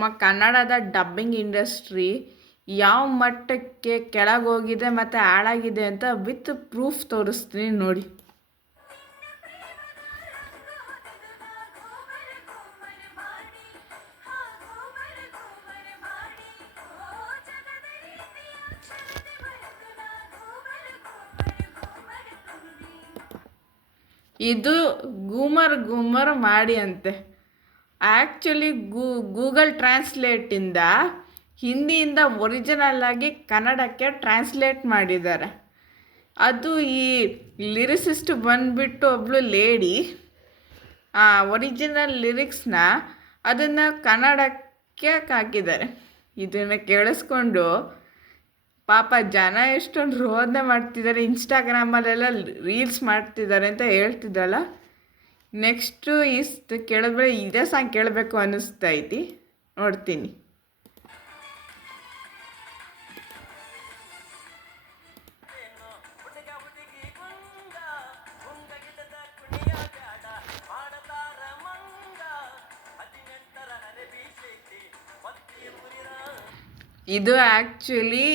ನಮ್ಮ ಕನ್ನಡದ dubbing industry ಯಾವ ಮಟ್ಟಕ್ಕೆ ಕೆಳಗೋಗಿದೆ ಮತ್ತು ಹಾಳಾಗಿದೆ ಅಂತ ವಿತ್ ಪ್ರೂಫ್ ತೋರಿಸ್ತೀನಿ ನೋಡಿ. ಇದು ಗೂಮರ್ ಮಾಡಿ ಅಂತೆ. ಆ್ಯಕ್ಚುಲಿ ಗೂಗಲ್ ಟ್ರಾನ್ಸ್ಲೇಟಿಂದ ಹಿಂದಿಯಿಂದ ಒರಿಜಿನಲ್ ಆಗಿ ಕನ್ನಡಕ್ಕೆ ಟ್ರಾನ್ಸ್ಲೇಟ್ ಮಾಡಿದ್ದಾರೆ. ಅದು ಈ ಲಿರಿಸಿಸ್ಟ್ ಬಂದುಬಿಟ್ಟು ಒಬ್ಬಳು ಲೇಡಿ ಒರಿಜಿನಲ್ ಲಿರಿಕ್ಸ್ನ ಅದನ್ನು ಕನ್ನಡಕ್ಕೆ ಹಾಕಿದ್ದಾರೆ. ಇದನ್ನು ಕೇಳಿಸ್ಕೊಂಡು ಪಾಪ ಜನ ಎಷ್ಟೊಂದು ರೋದನೆ ಮಾಡ್ತಿದ್ದಾರೆ, ಇನ್ಸ್ಟಾಗ್ರಾಮಲ್ಲೆಲ್ಲ ರೀಲ್ಸ್ ಮಾಡ್ತಿದ್ದಾರೆ ಅಂತ ಹೇಳ್ತಿದ್ದಲ್ಲ. ನೆಕ್ಸ್ಟು ಕೇಳಿದ್ಮೇಲೆ ಇದೇ ಸಾಂಗ್ ಕೇಳಬೇಕು ಅನ್ನಿಸ್ತೈತಿ, ನೋಡ್ತೀನಿ. ಇದು ಆ್ಯಕ್ಚುಲಿ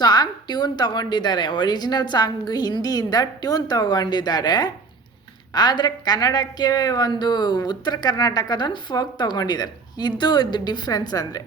ಸಾಂಗ್ ಟ್ಯೂನ್ ತಗೊಂಡಿದ್ದಾರೆ, ಒರಿಜಿನಲ್ ಸಾಂಗ್ ಹಿಂದಿಯಿಂದ ಟ್ಯೂನ್ ತಗೊಂಡಿದ್ದಾರೆ. ಆದರೆ ಕನ್ನಡಕ್ಕೆ ಒಂದು ಉತ್ತರ ಕರ್ನಾಟಕದೊಂದು ಫೋಕ್ ತೊಗೊಂಡಿದ್ದಾರೆ. ಇದು ಡಿಫ್ರೆನ್ಸ್ ಅಂದರೆ.